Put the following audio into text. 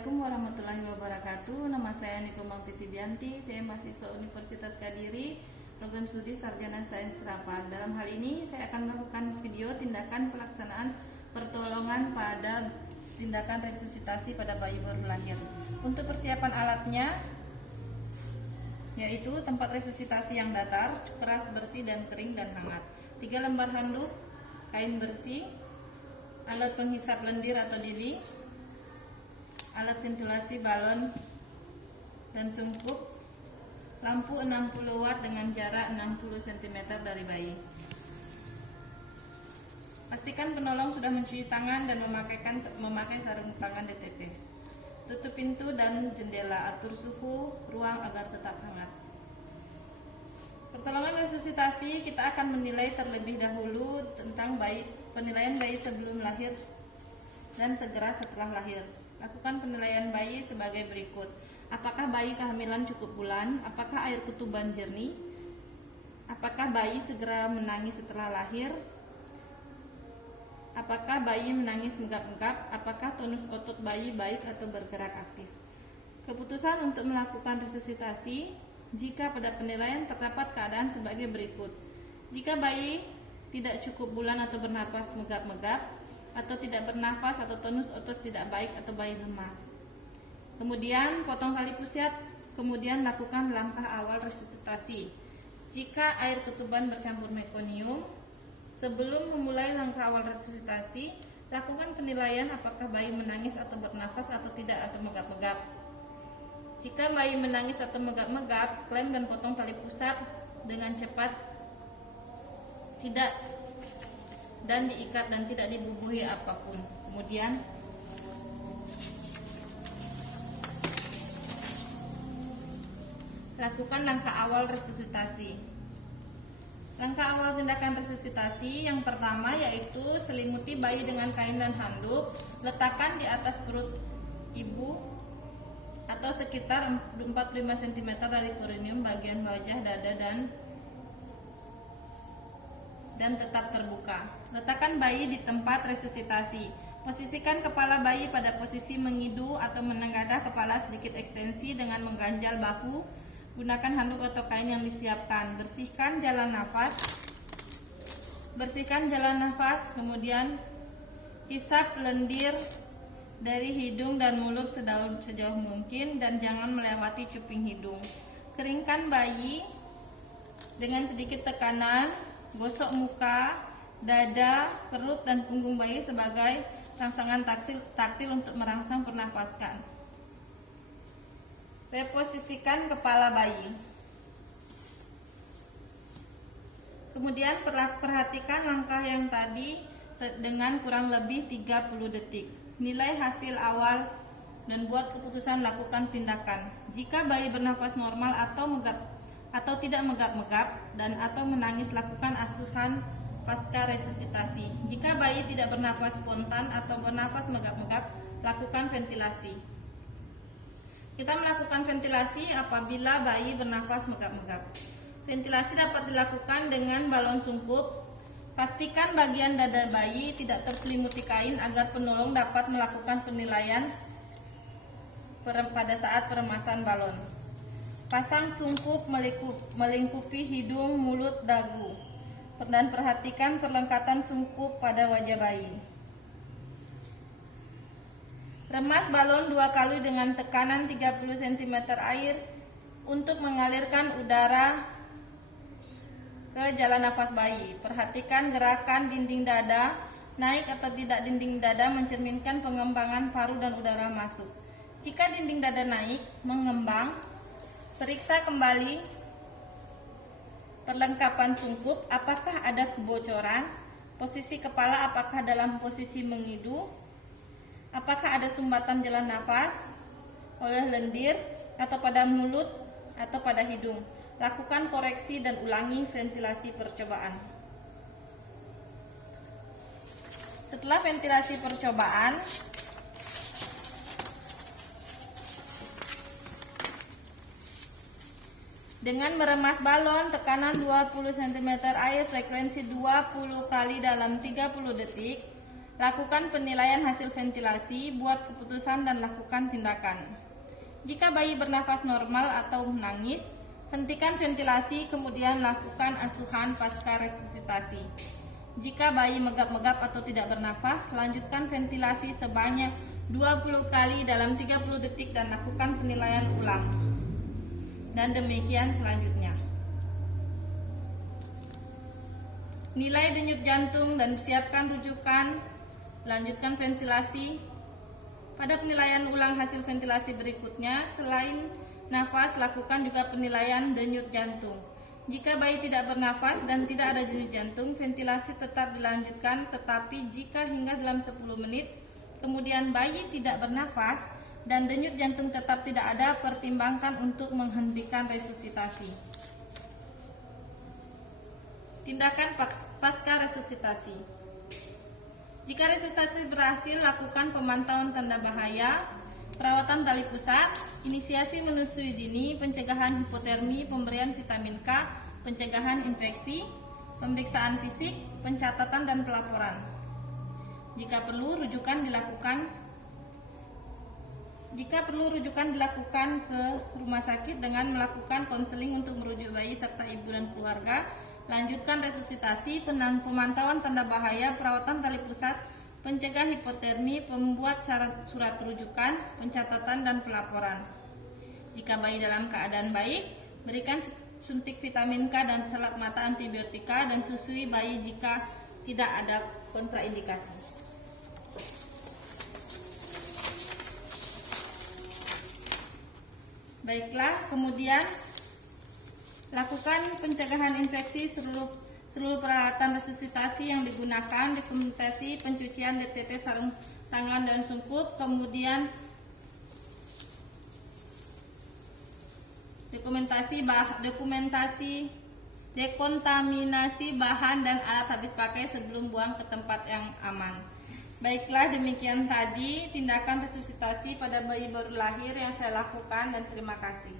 Assalamualaikum warahmatullahi wabarakatuh. Nama saya Nikomang Titi Bianti. Saya mahasiswa Universitas Kediri, program studi Sarjana Sains Terapan. Dalam hal ini saya akan melakukan video tindakan pelaksanaan pertolongan pada tindakan resusitasi pada bayi baru lahir. Untuk persiapan alatnya yaitu tempat resusitasi yang datar, keras, bersih, dan kering dan hangat. 3 lembar handuk, kain bersih, alat penghisap lendir atau dili, alat ventilasi balon dan sungkup, lampu 60 watt dengan jarak 60 cm dari bayi. Pastikan penolong sudah mencuci tangan dan memakai sarung tangan DTT. Tutup pintu dan jendela, atur suhu ruang agar tetap hangat. Pertolongan resusitasi kita akan menilai terlebih dahulu tentang penilaian bayi sebelum lahir dan segera setelah lahir. Lakukan penilaian bayi sebagai berikut. Apakah bayi kehamilan cukup bulan? Apakah air ketuban jernih? Apakah bayi segera menangis setelah lahir? Apakah bayi menangis menggap-menggap? Apakah tonus otot bayi baik atau bergerak aktif? Keputusan untuk melakukan resusitasi jika pada penilaian terdapat keadaan sebagai berikut. Jika bayi tidak cukup bulan atau bernapas menggap-menggap, atau tidak bernafas atau tonus otot tidak baik atau bayi lemas. Kemudian potong tali pusat, kemudian lakukan langkah awal resusitasi. Jika air ketuban bercampur mekonium, sebelum memulai langkah awal resusitasi, lakukan penilaian apakah bayi menangis atau bernafas atau tidak atau menggap-menggap. Jika bayi menangis atau menggap-menggap, klem dan potong tali pusat dengan cepat, tidak dan diikat dan tidak dibubuhi apapun. Kemudian lakukan langkah awal resusitasi. Langkah awal tindakan resusitasi yang pertama yaitu selimuti bayi dengan kain dan handuk, letakkan di atas perut ibu atau sekitar 45 cm dari perineum bagian wajah, dada dan tetap terbuka. Letakkan bayi di tempat resusitasi. Posisikan kepala bayi pada posisi mengidu atau menengadah kepala sedikit ekstensi dengan mengganjal bahu. Gunakan handuk atau kain yang disiapkan. Bersihkan jalan nafas, kemudian hisap lendir dari hidung dan mulut sejauh mungkin dan jangan melewati cuping hidung. Keringkan bayi dengan sedikit tekanan. Gosok muka, dada, perut, dan punggung bayi sebagai rangsangan taktil untuk merangsang pernafasan. Reposisikan kepala bayi. Kemudian perhatikan langkah yang tadi dengan kurang lebih 30 detik. Nilai hasil awal dan buat keputusan lakukan tindakan. Jika bayi bernafas normal atau tidak menggap-menggap dan atau menangis, lakukan asuhan pasca resusitasi. Jika bayi tidak bernafas spontan atau bernafas menggap-menggap, lakukan ventilasi. Kita melakukan ventilasi apabila bayi bernafas menggap-menggap. Ventilasi dapat dilakukan dengan balon sungkup. Pastikan bagian dada bayi tidak terselimuti kain agar penolong dapat melakukan penilaian pada saat peremasan balon. Pasang sungkup melingkupi hidung, mulut, dagu, dan perhatikan perlengkapan sungkup pada wajah bayi. Remas balon 2 kali dengan tekanan 30 cm air untuk mengalirkan udara ke jalan nafas bayi. Perhatikan gerakan dinding dada, naik atau tidak dinding dada mencerminkan pengembangan paru dan udara masuk. Jika dinding dada naik, mengembang, periksa kembali perlengkapan sungkup, apakah ada kebocoran, posisi kepala apakah dalam posisi mengidu, apakah ada sumbatan jalan nafas oleh lendir atau pada mulut atau pada hidung. Lakukan koreksi dan ulangi ventilasi percobaan. Setelah ventilasi percobaan, dengan meremas balon tekanan 20 cm air frekuensi 20 kali dalam 30 detik, Lakukan penilaian hasil ventilasi, buat keputusan dan lakukan tindakan. Jika bayi bernafas normal atau menangis, hentikan ventilasi kemudian lakukan asuhan pasca resusitasi. Jika bayi megap-megap atau tidak bernafas, lanjutkan ventilasi sebanyak 20 kali dalam 30 detik dan lakukan penilaian ulang. Dan demikian selanjutnya. Nilai denyut jantung dan siapkan rujukan. Lanjutkan ventilasi. Pada penilaian ulang hasil ventilasi berikutnya, selain nafas, lakukan juga penilaian denyut jantung. Jika bayi tidak bernafas dan tidak ada denyut jantung, ventilasi tetap dilanjutkan, tetapi jika hingga dalam 10 menit, kemudian bayi tidak bernafas dan denyut jantung tetap tidak ada, pertimbangkan untuk menghentikan resusitasi. Tindakan pasca resusitasi. Jika resusitasi berhasil, lakukan pemantauan tanda bahaya, perawatan tali pusat, inisiasi menyusui dini, pencegahan hipotermi, pemberian vitamin K, pencegahan infeksi, pemeriksaan fisik, pencatatan dan pelaporan. Jika perlu, rujukan dilakukan ke rumah sakit dengan melakukan konseling untuk merujuk bayi serta ibu dan keluarga. Lanjutkan resusitasi, pemantauan tanda bahaya, perawatan tali pusat, pencegah hipotermi, pembuat surat rujukan, pencatatan dan pelaporan. Jika bayi dalam keadaan baik, berikan suntik vitamin K dan salep mata antibiotika dan susui bayi jika tidak ada kontraindikasi. Baiklah, kemudian lakukan pencegahan infeksi seluruh peralatan resusitasi yang digunakan, dokumentasi pencucian DTT sarung tangan dan sungkup, kemudian dekontaminasi bahan dan alat habis pakai sebelum buang ke tempat yang aman. Baiklah, demikian tadi tindakan resusitasi pada bayi baru lahir yang saya lakukan dan terima kasih.